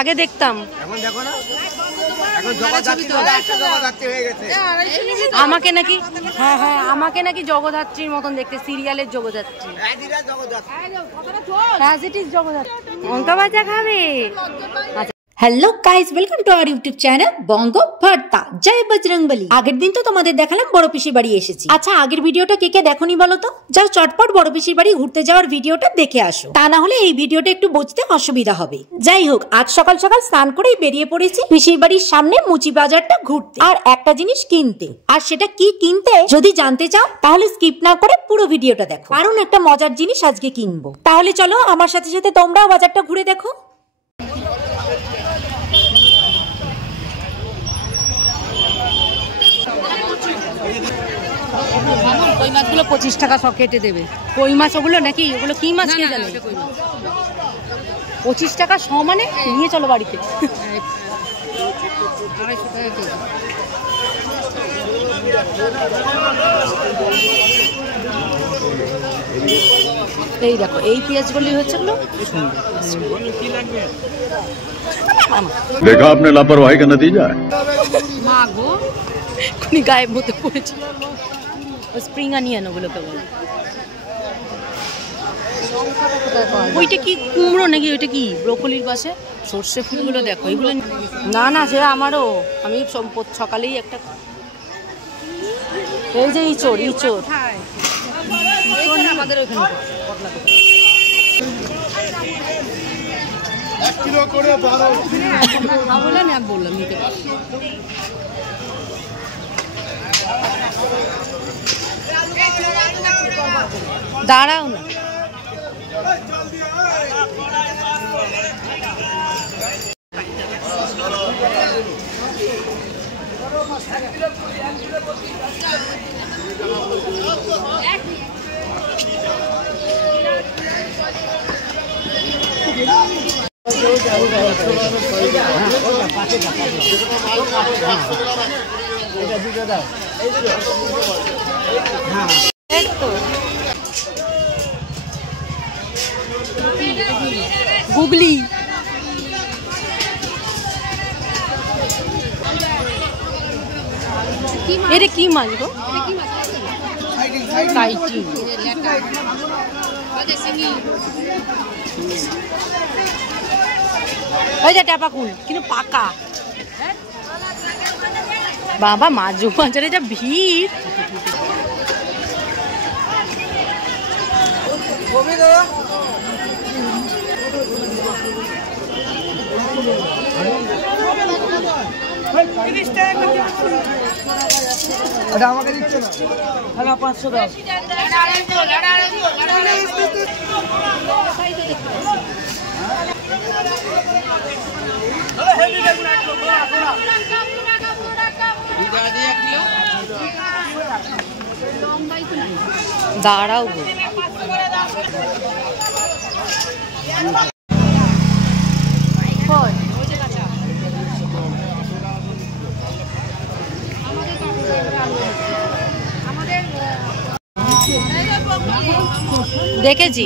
আগে দেখতাম, এখন দেখো না, এখন জগদ্ধাত্রী হয়ে গেছে। আমাকে নাকি, হ্যাঁ হ্যাঁ, আমাকে নাকি জগদ্ধাত্রীর মতন দেখতে, সিরিয়ালের জগদ্ধাত্রী। লঙ্কা ভাজা খাবে। Hello guys, welcome to our YouTube channel Banga Bharta. জয় বজরংবলী। আগের দিন তো তোমাদের দেখালাম বড় পিসির বাড়ি এসেছি। আচ্ছা, আগের ভিডিওটা কে কে দেখোনি বলো তো? যাও চটপট বড় পিসির বাড়ি ঘুরতে যাওয়ার ভিডিওটা দেখে আসো, তা না হলে এই ভিডিওটা একটু বুঝতে অসুবিধা হবে। যাই হোক, আজ সকাল সকাল স্নান করেই বেরিয়ে পড়েছি পিসির বাড়ির সামনে মুচি বাজারটা ঘুরতে আর একটা জিনিস কিনতে। আর সেটা কি কিনতে যদি জানতে চাও তাহলে স্কিপ না করে পুরো ভিডিওটা দেখো, কারণ একটা মজার জিনিস আজকে কিনবো। তাহলে চলো আমার সাথে সাথে তোমরাও বাজারটা ঘুরে দেখো। কই মাছগুলো 25 টাকা সব কেটে দেবে। কই মাছ ওগুলো নাকি, ওগুলো কি মাছ কে জানে? 25 টাকা সমানে নিয়ে চলো বাড়িতে। এই দেখো, এই পেঁয়াজগুলি হচ্ছে देखा आपने लापरवाही का नतीजा है। মা গো, গায়েব হতে পড়েছে। স্প্রিং অনিয়ন ওগুলোকে বলে। ওইটা কি কুমড়ো নাকি? ওইটা কি ব্রোকলির পাশে? সর্ষে ফুলগুলো দেখো, এগুলো না না, সে আমারও, আমি সকালেই একটা, এই যে ইঁচড় আমাদের ওখানে 1 কিলো করে 12 বললাম, আমি বললাম নিতে পারি। দাঁড়াও না, গুগলি এটা কি মাছ গো? ওই যে টেপাকুল, কিন্তু পাকা। বাবা, মাছ বাজারে যা ভিড়। আমাকে দিচ্ছে না, 500 দাও। দাঁড়াও গো, দেখেছি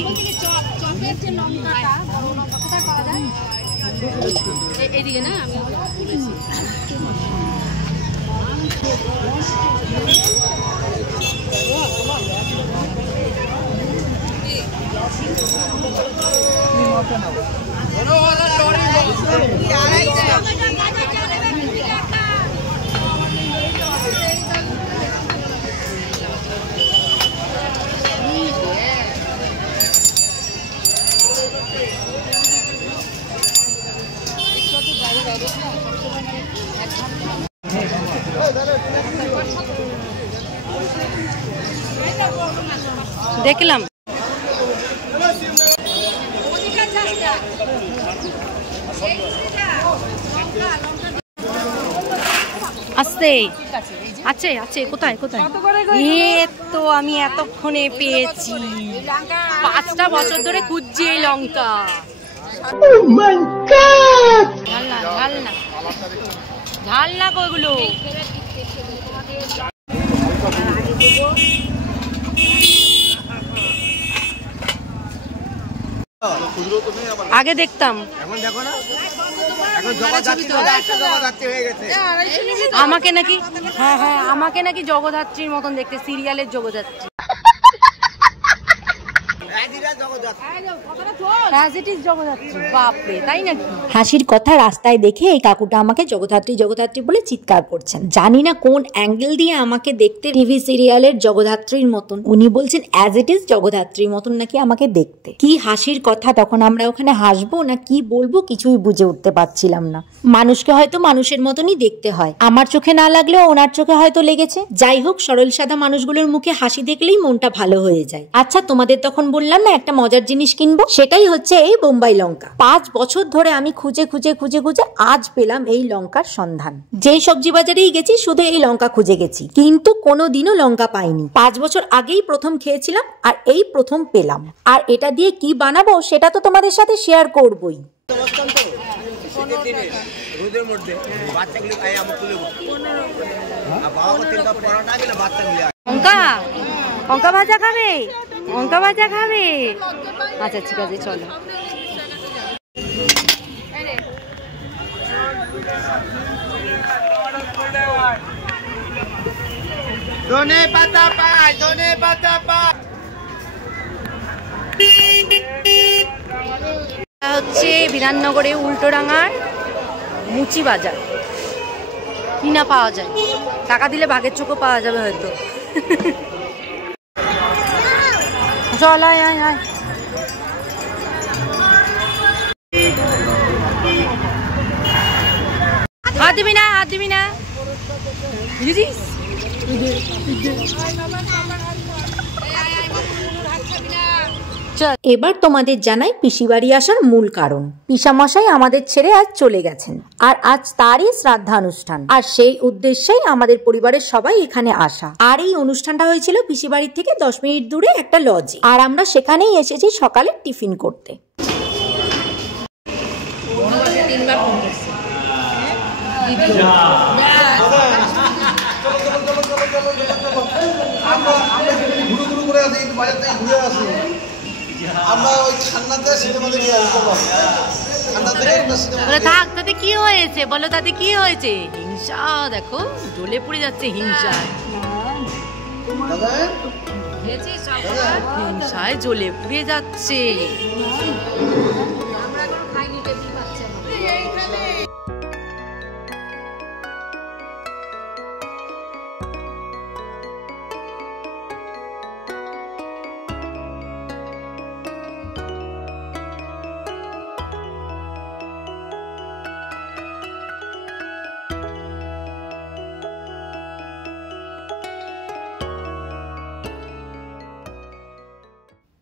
এদিকে না, আমি বলেছি। দেখলাম আস্তে আছে আছে, কোথায় কোথায়? তো আমি এতক্ষণে পেয়েছি, 5টা বছর ধরে খুঁজছি এই লঙ্কা। ঝাল না ওগুলো। আগে দেখতাম, এখন দেখো না, এখন জগদ্ধাত্রী হয়ে গেছে। আমাকে নাকি, হ্যাঁ হ্যাঁ, আমাকে নাকি জগদ্ধাত্রীর মতন দেখতে, সিরিয়ালের জগদ্ধাত্রী। হাসির কথা রাস্তায় দেখে এই কাকুটা আমাকে জগদ্ধাত্রী জগদ্ধাত্রী বলে চিৎকার করছেন। জানি না কোন অ্যাঙ্গেল দিয়ে আমাকে দেখতে টিভি সিরিয়ালের জগদ্ধাত্রীর মতন, উনি বলছেন অ্যাজ ইট ইজ জগদ্ধাত্রীর মতন নাকি আমাকে দেখতে। কি হাসির কথা, তখন আমরা ওখানে হাসবো না কি বলবো কিছুই বুঝে উঠতে পারছিলাম না। মানুষকে হয়তো মানুষের মতনই দেখতে হয়, আমার চোখে না লাগলেও ওনার চোখে হয়তো লেগেছে। যাই হোক, সরল সাদা মানুষগুলোর মুখে হাসি দেখলেই মনটা ভালো হয়ে যায়। আচ্ছা, তোমাদের তখন বললাম না একটা মজার জিনিস কিনবো, সেটাই হচ্ছে এই বোম্বাই লঙ্কা। 5 বছর ধরে আমি খুঁজে খুঁজে খুঁজে খুঁজে আজ পেলাম এই লঙ্কার সন্ধান। যেই সবজি বাজারেই গেছি শুধু এই লঙ্কা খুঁজে গেছি, কিন্তু কোনোদিনও লঙ্কা পাইনি। 5 বছর আগেই প্রথম খেয়েছিলাম আর এই প্রথম পেলাম। আর এটা দিয়ে কি বানাবো সেটা তো তোমাদের সাথে শেয়ার করবই। লঙ্কা ভাজা খাবে, লঙ্কা ভাজা খাবে? আচ্ছা ঠিক আছে, চলো। ধনে পাতা পায়, ধনে পাতা পায়। হচ্ছে বিধাননগরে উল্টোডাঙ্গার মুচি বাজার। কিনা পাওয়া যায়, টাকা দিলে বাঘের চোখও পাওয়া যাবে হয়তো। চল আয় আয় আয়। হাত দিবি না, হাত দিবি না, বুঝেছিস? এবার তোমাদের জানাই পিসিবাড়ি আসার মূল কারণ। পিসামশাই আমাদের ছেড়ে আজ চলে গেছেন, আর আজ তারই শ্রাদ্ধানুষ্ঠান, আর সেই উদ্দেশ্যেই আমাদের পরিবারের সবাই এখানে আসা। আর এই অনুষ্ঠানটা হয়েছিল পিসিবাড়ির থেকে 10 মিনিট দূরে একটা লজে, আর আমরা সেখানেই এসেছি সকালে টিফিন করতে। থাক, তাতে কি হয়েছে বলো, তাতে কি হয়েছে? হিংসা দেখো, জ্বলে পড়ে যাচ্ছে হিংসায়, হিংসায় জ্বলে পুড়ে যাচ্ছে।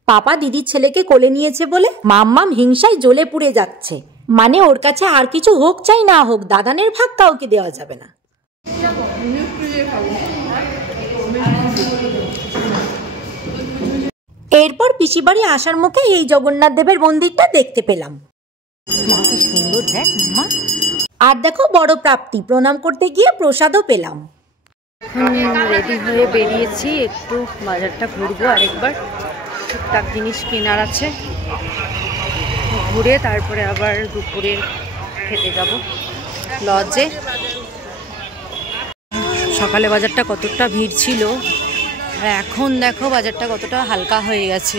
পাপা দিদির ছেলেকে কোলে নিয়েছে বলে মাম্মাম হিংসায় জ্বলে পুড়ে যাচ্ছে। মানে ওর কাছে আর কিছু হোক চাই না হোক, দাদানের ভাগ কাউকে দেওয়া যাবে না। এরপর পিসিবাড়ি আসার মুখে এই জগন্নাথ দেবের মন্দিরটা দেখতে পেলাম। কি সুন্দর দেখ মাম্মা। আর দেখো বড় প্রাপ্তি, প্রণাম করতে গিয়ে প্রসাদও পেলাম। রেডি হয়ে বেরিয়েছি, একটু বাজারটা ঘুরবো আরেকবার, টুকটাক জিনিস কেনার আছে, ঘুরে তারপরে আবার দুপুরে খেতে যাব লজে। সকালে বাজারটা কতটা ভিড় ছিল, আর এখন দেখো বাজারটা কতটা হালকা হয়ে গেছে।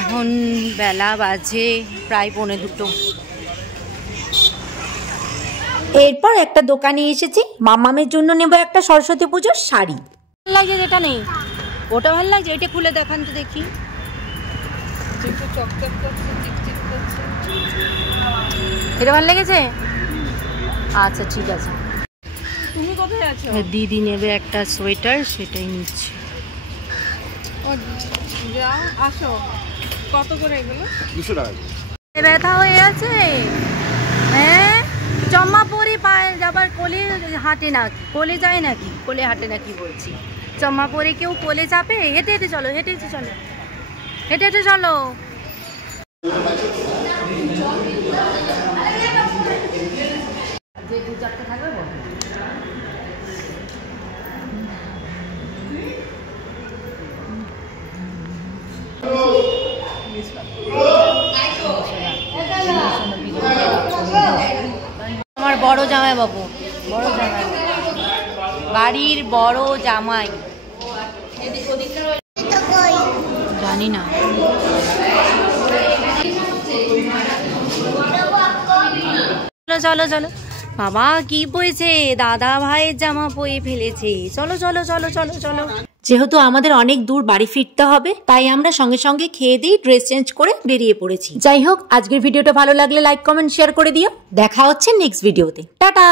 এখন বেলা বাজে প্রায় 1:45। এরপর একটা দোকানে এসেছি, মামামের জন্য নেব একটা সরস্বতী পুজোর শাড়ি। ভালো লাগছে যেটা নেই, ওটা ভালো লাগছে, এটা খুলে দেখান তো দেখি। এটা ভালো লেগেছে? আচ্ছা ঠিক আছে। তুমি কোথায় আছো? দিদি নেবে একটা সোয়েটার, সেটাই নিচ্ছি। যাও আসো। কত করে এগুলো? 200 টাকা। ব্যথা হয়ে আছে, হ্যাঁ? জমা পরি পায়ে যাবার, কোলে হাঁটে না, কোলে যায় নাকি, কোলে হাঁটে নাকি বলছি। জমা পরে কেউ কোলে চাপে? হেঁটে হেঁটে চলো, হেঁটে হেঁটে চলো, হেঁটে হেঁটে চলো। যে 2-4টে থাকবে বল। আমার বড় জামাই বাবু, বড় জামাই, বাড়ির বড় জামাই। জানি না। চলো চলো চলো বাবা, কি পয়েছে? দাদা ভাইয়ের জামা পয়ে ফেলেছে। চলো চলো চলো চলো চলো। যেহেতু আমাদের অনেক দূর বাড়ি ফিরতে হবে, তাই আমরা সঙ্গে সঙ্গে খেয়ে দিয়ে ড্রেস চেঞ্জ করে বেরিয়ে পড়েছি। যাই হোক, আজকের ভিডিওটা ভালো লাগলে লাইক কমেন্ট শেয়ার করে দিও। দেখা হচ্ছে নেক্সট ভিডিওতে। টাটা।